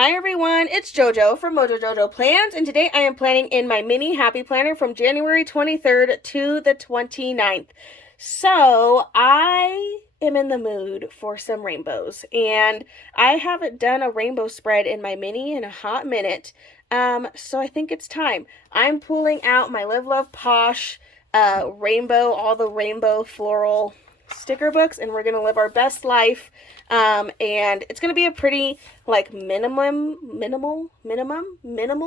Hi everyone, it's JoJo from Mojo Jojo Plans, and today I am planning in my mini happy planner from January 23rd to the 29th. So I am in the mood for some rainbows, and I haven't done a rainbow spread in my mini in a hot minute. So I think it's time. I'm pulling out my Live Love Posh rainbow, all the rainbow floral sticker books, and we're gonna live our best life. And it's gonna be a pretty like minimal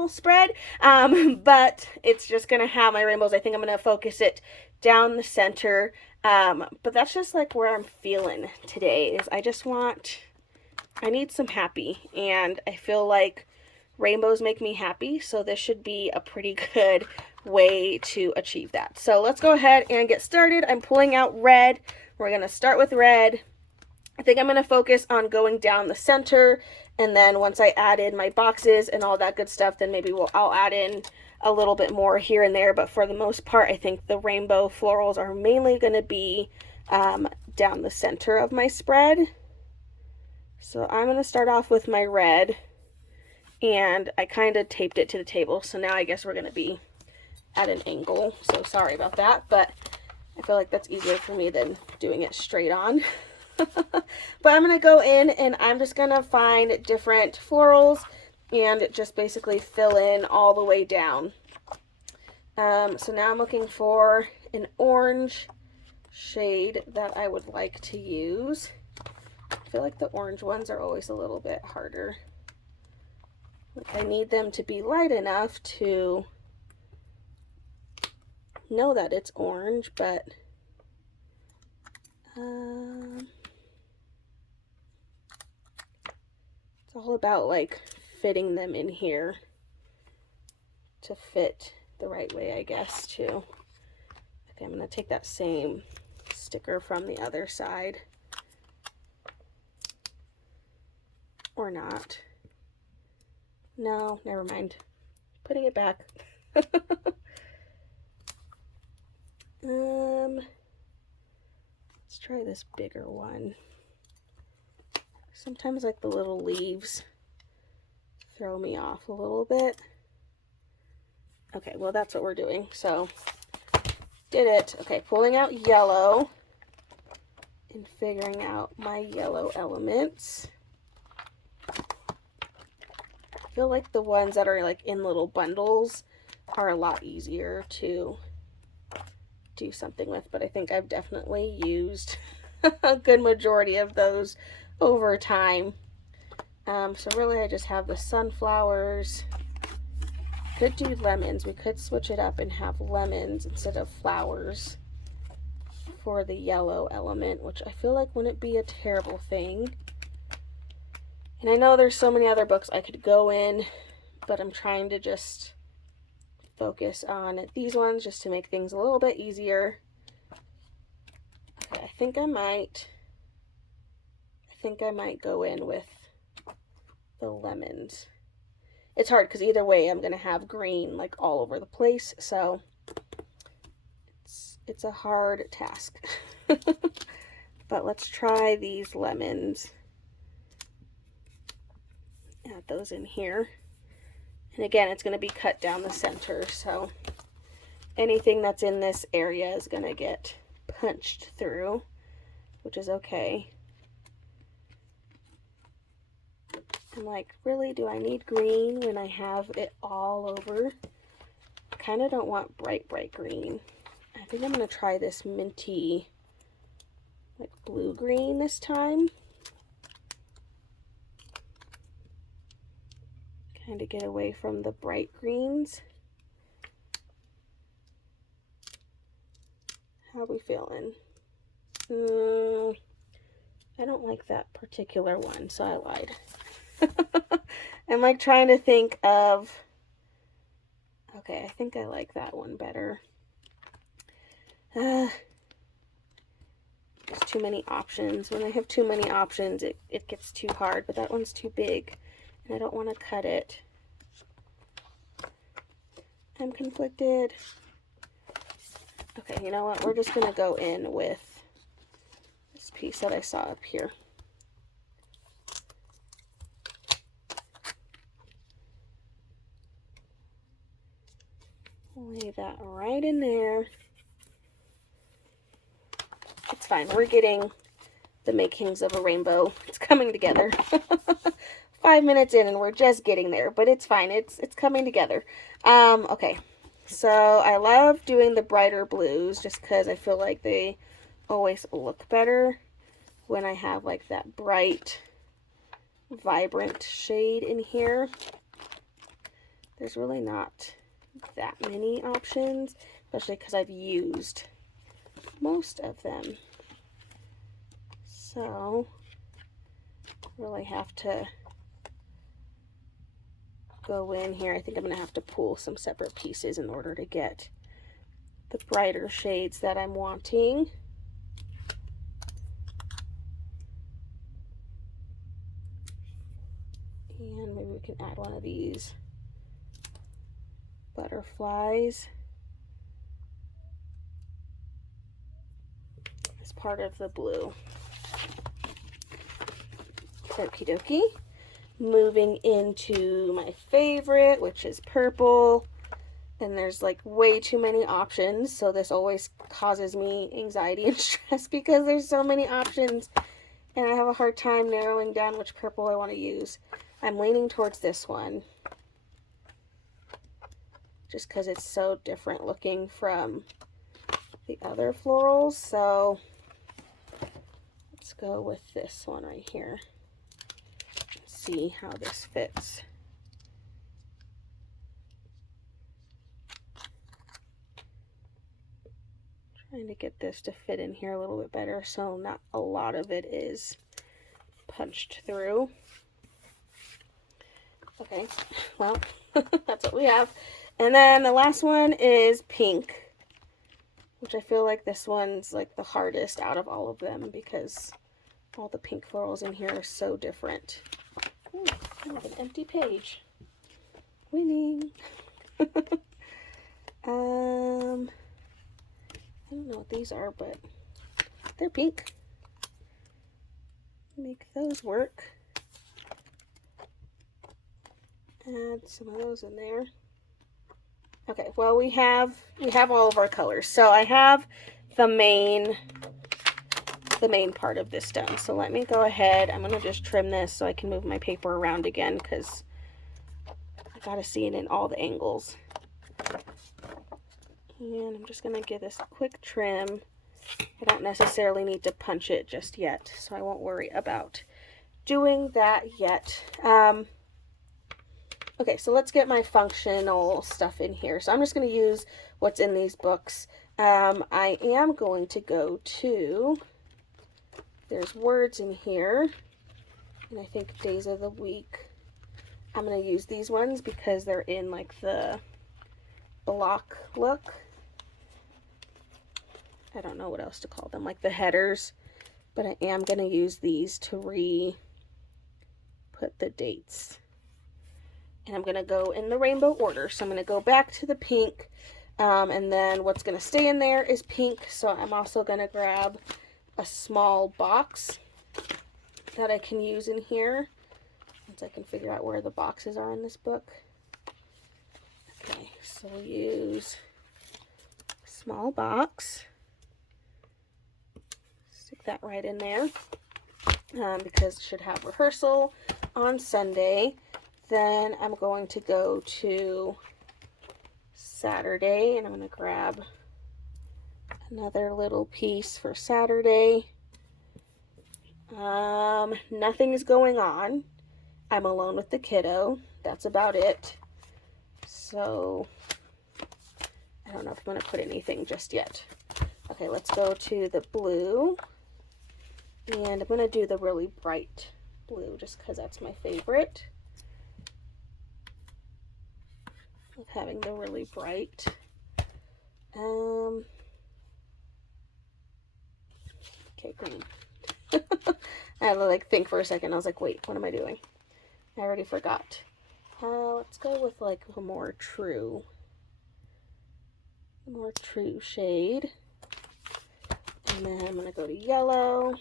spread. But it's just gonna have my rainbows. I think I'm gonna focus it down the center. But that's just like where I'm feeling today. I need some happy, and I feel like rainbows make me happy, so this should be a pretty good way to achieve that. So let's go ahead and get started. I'm pulling out red. We're going to start with red. I think I'm going to focus on going down the center, and then once I add in my boxes and all that good stuff, then maybe I'll add in a little bit more here and there, but for the most part, I think the rainbow florals are mainly going to be down the center of my spread. So I'm going to start off with my red, and I kind of taped it to the table, so now I guess we're going to be at an angle, so sorry about that, but I feel like that's easier for me than doing it straight on. But I'm going to go in and I'm just going to find different florals and just basically fill in all the way down. So now I'm looking for an orange shade that I would like to use. I feel like the orange ones are always a little bit harder. Like I need them to be light enough to know that it's orange, but it's all about like fitting them in here to fit the right way, I guess, too. Okay, I'm gonna take that same sticker from the other side. Or not. No, never mind. Putting it back. Let's try this bigger one. Sometimes like the little leaves throw me off a little bit. Okay, well that's what we're doing. So did it. Okay, pulling out yellow and figuring out my yellow elements. I feel like the ones that are like in little bundles are a lot easier to do something with, but I think I've definitely used a good majority of those over time. So really I just have the sunflowers. Could do lemons. We could switch it up and have lemons instead of flowers for the yellow element, which I feel like wouldn't be a terrible thing. And I know there's so many other books I could go in, but I'm trying to just focus on these ones just to make things a little bit easier. Okay, I think I might go in with the lemons. It's hard because either way I'm gonna have green like all over the place, so it's a hard task. But let's try these lemons. Add those in here. And again, it's going to be cut down the center, so anything that's in this area is going to get punched through, which is okay. I'm like, really, do I need green when I have it all over? I kind of don't want bright green. I think I'm going to try this minty, like blue green this time. Kind of get away from the bright greens. How are we feeling? I don't like that particular one, so I lied. I'm like trying to think of, okay, I think I like that one better. There's too many options. When I have too many options, it gets too hard, but that one's too big. And I don't want to cut it. I'm conflicted. Okay, you know what? We're just going to go in with this piece that I saw up here. Lay that right in there. It's fine. We're getting the makings of a rainbow. It's coming together. 5 minutes in and we're just getting there, but it's fine. It's coming together. Okay. So I love doing the brighter blues just because I feel like they always look better when I have like that bright, vibrant shade in here. There's really not that many options, especially because I've used most of them. So really have to go in here. I think I'm going to have to pull some separate pieces in order to get the brighter shades that I'm wanting. And maybe we can add one of these butterflies as part of the blue. Okie dokie. Moving into my favorite, which is purple. And there's like way too many options, so this always causes me anxiety and stress because there's so many options and I have a hard time narrowing down which purple I want to use. I'm leaning towards this one just because it's so different looking from the other florals. So let's go with this one right here. See how this fits. Trying to get this to fit in here a little bit better so not a lot of it is punched through. Okay, well, that's what we have. And then the last one is pink, which I feel like this one's like the hardest out of all of them because all the pink florals in here are so different. Ooh, I have an empty page. Winning. I don't know what these are, but they're pink. Make those work. Add some of those in there. Okay, well we have all of our colors. So I have the main part of this done. So let me go ahead. I'm gonna just trim this so I can move my paper around again because I gotta see it in all the angles. And I'm just going to give this a quick trim. I don't necessarily need to punch it just yet, so I won't worry about doing that yet. Okay, so let's get my functional stuff in here. So I'm just going to use what's in these books. I am going to go to, there's words in here, and I think days of the week. I'm going to use these ones because they're in like the block look. I don't know what else to call them, like the headers, but I am going to use these to put the dates. And I'm going to go in the rainbow order. So I'm going to go back to the pink, and then what's going to stay in there is pink. So I'm also going to grab a small box that I can use in here once I can figure out where the boxes are in this book. Okay, so we'll use a small box. Stick that right in there because it should have rehearsal on Sunday. Then I'm going to go to Saturday and I'm going to grab another little piece for Saturday. Nothing is going on. I'm alone with the kiddo. That's about it. So I don't know if I'm going to put anything just yet. Okay, let's go to the blue. And I'm going to do the really bright blue just because that's my favorite. Of having the really bright. Okay, green. I had to like think for a second. I was like, wait, what am I doing? I already forgot. Let's go with like a more true shade. And then I'm going to go to yellow.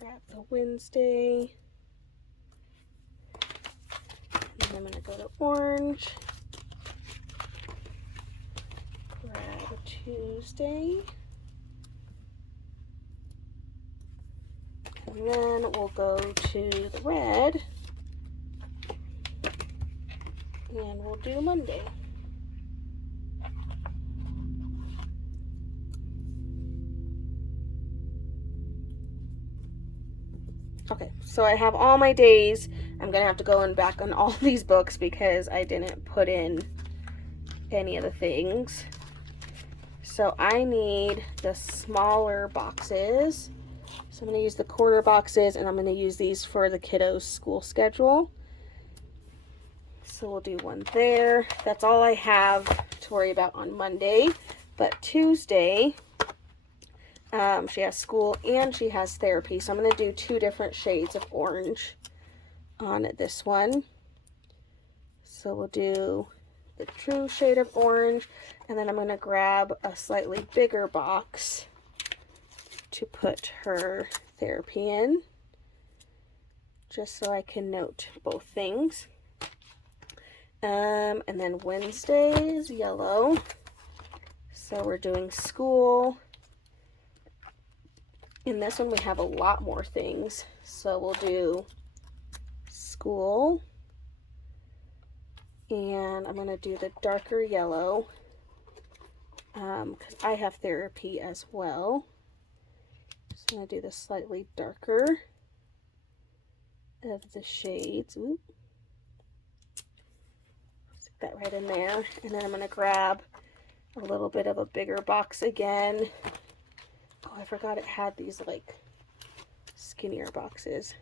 Grab the Wednesday. And then I'm going to go to orange, grab Tuesday, and then we'll go to the red, and we'll do Monday. Okay, so I have all my days. I'm going to have to go and back on all these books because I didn't put in any of the things. So I need the smaller boxes. So I'm going to use the quarter boxes, and I'm going to use these for the kiddos' school schedule. So we'll do one there. That's all I have to worry about on Monday. But Tuesday, she has school and she has therapy. So I'm going to do 2 different shades of orange on this one. So we'll do the true shade of orange, and then I'm going to grab a slightly bigger box to put her therapy in, just so I can note both things. And then Wednesday is yellow. So we're doing school. In this one we have a lot more things. So we'll do school. And I'm going to do the darker yellow because I have therapy as well. So I'm going to do the slightly darker of the shades. Ooh. Stick that right in there. And then I'm going to grab a little bit of a bigger box again. Oh, I forgot it had these like skinnier boxes.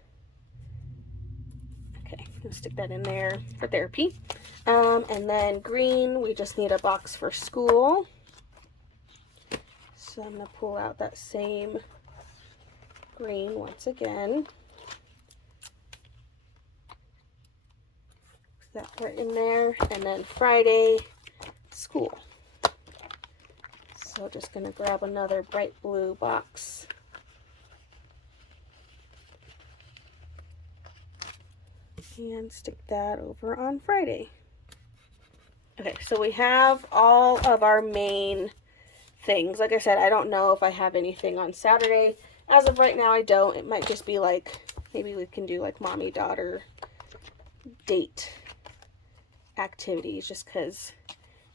Okay, I'm going to stick that in there for therapy. And then green, we just need a box for school. So I'm going to pull out that same green once again. Put that right in there. And then Friday, school. So just going to grab another bright blue box. And stick that over on Friday. Okay, so we have all of our main things. Like I said, I don't know if I have anything on Saturday. As of right now, I don't. It might just be like, maybe we can do like mommy-daughter date activities, just because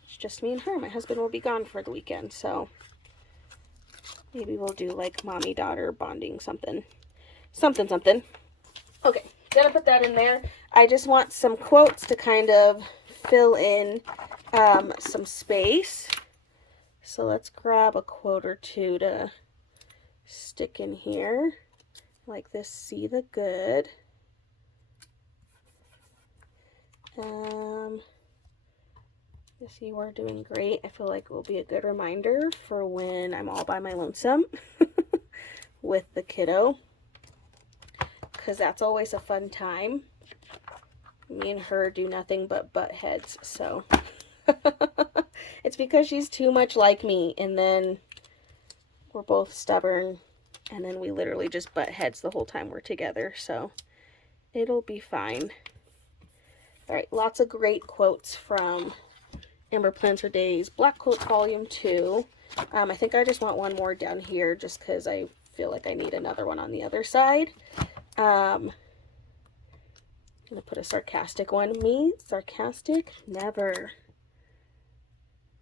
it's just me and her. My husband will be gone for the weekend, so maybe we'll do like mommy-daughter bonding something. Something. Okay, gonna put that in there. I just want some quotes to kind of fill in some space. So let's grab a quote or two to stick in here. Like this, see the good. This, you are doing great. I feel like it will be a good reminder for when I'm all by my lonesome with the kiddo, because that's always a fun time. Me and her do nothing but butt heads, so it's because she's too much like me, and then we're both stubborn, and then we literally just butt heads the whole time we're together, so it'll be fine. All right, lots of great quotes from Amber Plans Her Days Black Quotes Volume 2. I think I just want one more down here just because I feel like I need another one on the other side. I'm going to put a sarcastic one. Me? Sarcastic? Never.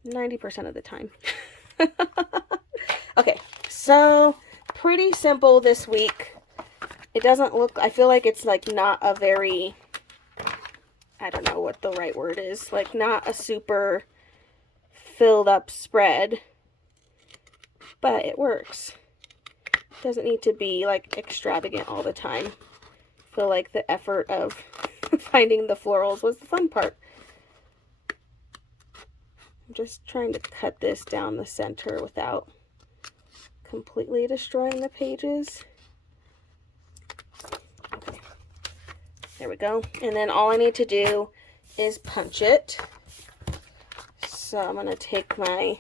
90% of the time. Okay, so pretty simple this week. It doesn't look, I feel like it's like not a very, I don't know what the right word is, like not a super filled up spread, but it works. It doesn't need to be like extravagant all the time. I feel like the effort of finding the florals was the fun part. I'm just trying to cut this down the center without completely destroying the pages. Okay. There we go. And then all I need to do is punch it. So I'm going to take my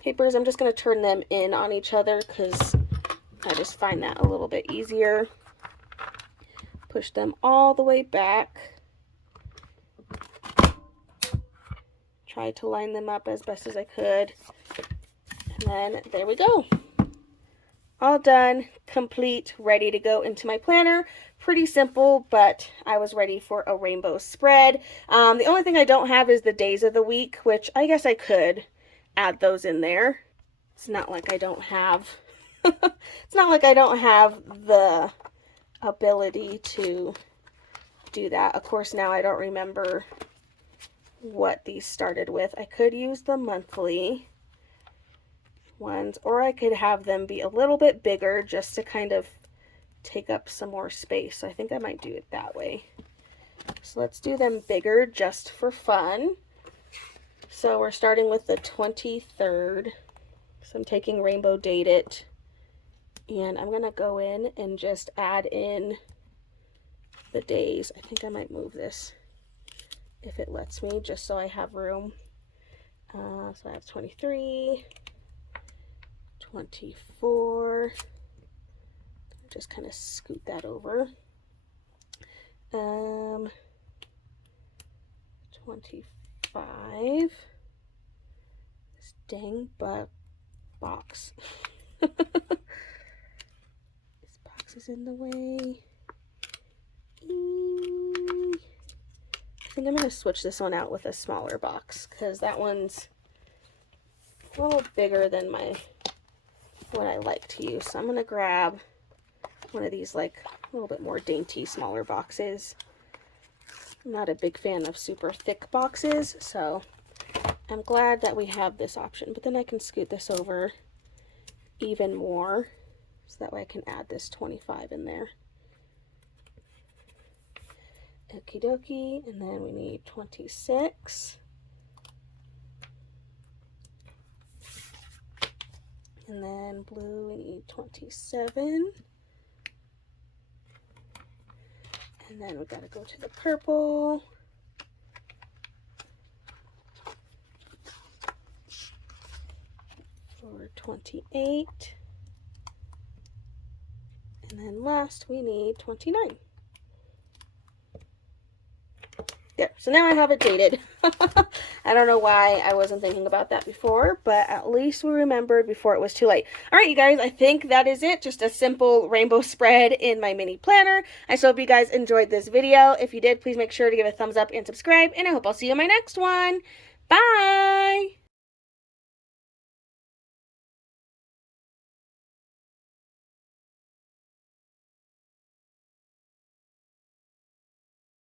papers. I'm just going to turn them in on each other because I just find that a little bit easier. Push them all the way back. Tried to line them up as best as I could. And then there we go. All done, complete, ready to go into my planner. Pretty simple, but I was ready for a rainbow spread. The only thing I don't have is the days of the week, which I guess I could add those in there. It's not like I don't have it's not like I don't have the ability to do that. Of course, now I don't remember what these started with. I could use the monthly ones, or I could have them be a little bit bigger just to kind of take up some more space. So I think I might do it that way. So let's do them bigger just for fun. So we're starting with the 23rd. So I'm taking rainbow date it, and I'm gonna go in and just add in the days. I think I might move this if it lets me, just so I have room. So I have 23, 24, just kind of scoot that over. 25, this dang box. This box is in the way. I think I'm going to switch this one out with a smaller box, because that one's a little bigger than what I like to use. So I'm going to grab one of these like a little bit more dainty, smaller boxes. I'm not a big fan of super thick boxes, so I'm glad that we have this option. But then I can scoot this over even more, so that way I can add this 25 in there. Okie dokie, and then we need 26. And then blue, we need 27. And then we gotta go to the purple. For 28. And then last, we need 29. There, so now I have it dated. I don't know why I wasn't thinking about that before, but at least we remembered before it was too late. All right, you guys, I think that is it. Just a simple rainbow spread in my mini planner. I so hope you guys enjoyed this video. If you did, please make sure to give a thumbs up and subscribe, and I hope I'll see you in my next one. Bye!